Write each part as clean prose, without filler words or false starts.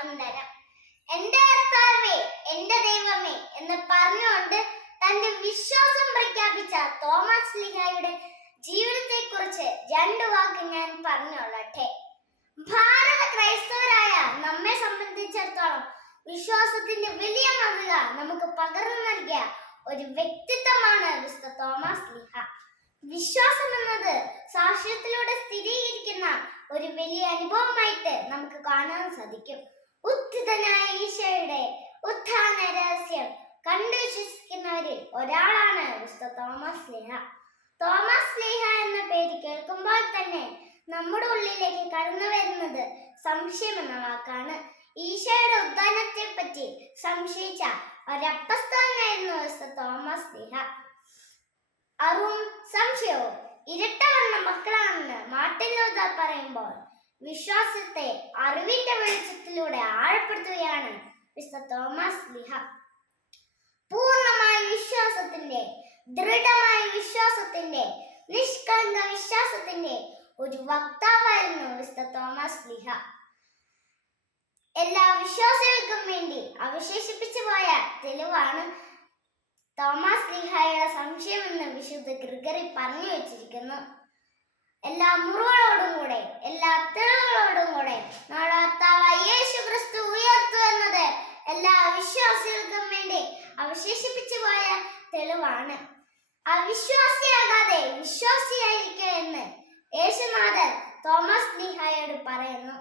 വന്ദനം. എന്റെ കർത്താവേ, എന്റെ ദൈവമേ എന്ന് പറഞ്ഞുകൊണ്ട് തന്റെ വിശ്വാസം പ്രഖ്യാപിച്ച തോമസ് ശ്ലീഹായുടെ ജീവിതത്തെക്കുറിച്ച് 2 വാക്ക് ഞാൻ പറഞ്ഞുകൊള്ളട്ടെ. ഭാരത ക്രൈസ്തവരായ നമ്മെ സംബന്ധിച്ചിടത്തോളം വിശ്വാസത്തിന്റെ വലിയ മാതൃക നമുക്ക് പകർന്നു നൽകിയ ഒരു വ്യക്തിത്വമാണ് വിശുദ്ധ തോമസ് ശ്ലീഹ. വിശ്വാസം എന്നത് സാക്ഷ്യത്തിലൂടെ സ്ഥിരീകരിക്കുന്ന ഒരു വലിയ അനുഭവമായിട്ട് നമുക്ക് കാണാൻ സാധിക്കും. ഉത്ഥിതനായ ഈശോയുടെ ഉത്ഥാന രഹസ്യം കണ്ടു വിശ്വസിക്കുന്നവരിൽ ഒരാളാണ് വിശുദ്ധ തോമസ് ശ്ലീഹ. തോമസ് ശ്ലീഹ എന്ന പേര് കേൾക്കുമ്പോൾ തന്നെ നമ്മുടെ ഉള്ളിലേക്ക് കടന്നു വരുന്നത് സംശയം എന്ന വാക്കാണ്. ഈശോയുടെ ഉത്ഥാനത്തെ പറ്റി സംശയിച്ച ഒരപ്പസ്തലനായിരുന്നു വിശുദ്ധ തോമസ് ശ്ലീഹ. അറിവും സംശയവും ഇരട്ടവർണ്ണ മക്കളാണെന്ന് മാർട്ടിൻ ലൂഥർ പറയുമ്പോൾ വിശ്വാസത്തെ അറിവിന്റെ വെളിച്ചത്തിലൂടെ ആഴപ്പെടുത്തുകയാണ് വിശുദ്ധ തോമസ് ശ്ലീഹ. പൂർണ്ണമായ വിശ്വാസത്തിന്റെ, ദൃഢമായ വിശ്വാസത്തിന്റെ, നിഷ്കളങ്ക വിശ്വാസത്തിന്റെ ഒരു വക്താവായിരുന്നു വിശുദ്ധ തോമസ് ശ്ലീഹ. എല്ലാ വിശ്വാസികൾക്കും വേണ്ടി അവശേഷിപ്പിച്ചു പോയ തെളിവാണ് തോമസ് ശ്ലീഹായുടെ സംശയം എന്ന് വിശുദ്ധ ഗ്രിഗറി പറഞ്ഞു വെച്ചിരിക്കുന്നു. എല്ലാ മുറിവുകളോടും കൂടെ, എല്ലാ തെളിവുകളോടും കൂടെ നമ്മുടെ കർത്താവായ യേശു ക്രിസ്തു ഉയർത്തു എന്നത് എല്ലാ വിശ്വാസികൾക്കും വേണ്ടി അവശേഷിപ്പിച്ചു പോയ തെളിവാണ്. അവിശ്വാസിയാകാതെ വിശ്വാസിയായിരിക്കുക എന്ന് യേശുനാഥൻ തോമസ് ശ്ലീഹായോട് പറയുന്നു.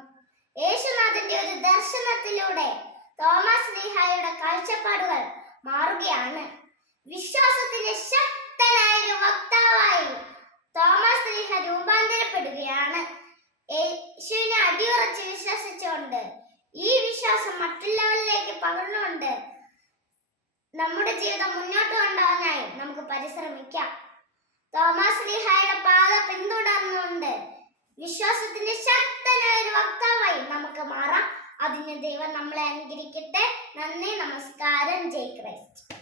യേശുനാഥന്റെ ഒരു ദർശനത്തിലൂടെ തോമസ് ശ്ലീഹായുടെ കാഴ്ചപ്പാടുകൾ മാറുകയാണ്. വിശ്വാസത്തിന്റെ ശക്തനായ ഒരു വക്താവായി തോമസ് ശ്ലീഹ രൂപാന്തരപ്പെടുകയാണ്. യേശുവിനെ അടിയുറച്ച് വിശ്വസിച്ചുകൊണ്ട് ഈ വിശ്വാസം മറ്റുള്ളവരിലേക്ക് പകർന്നുകൊണ്ട് നമ്മുടെ ജീവിതം മുന്നോട്ട് കൊണ്ടുപോകാനായി നമുക്ക് പരിശ്രമിക്കാം. തോമസ് ശ്ലീഹായുടെ പാത പിന്തുടർന്നുകൊണ്ട് വിശ്വാസത്തിന്റെ ശക്തനായ ഒരു വക്താവായി നമുക്ക് മാറാം. അതിന് ദൈവം നമ്മളെ അനുഗ്രഹിക്കട്ടെ. നന്ദി, നമസ്കാരം. ജയ് ക്രൈസ്റ്റ്.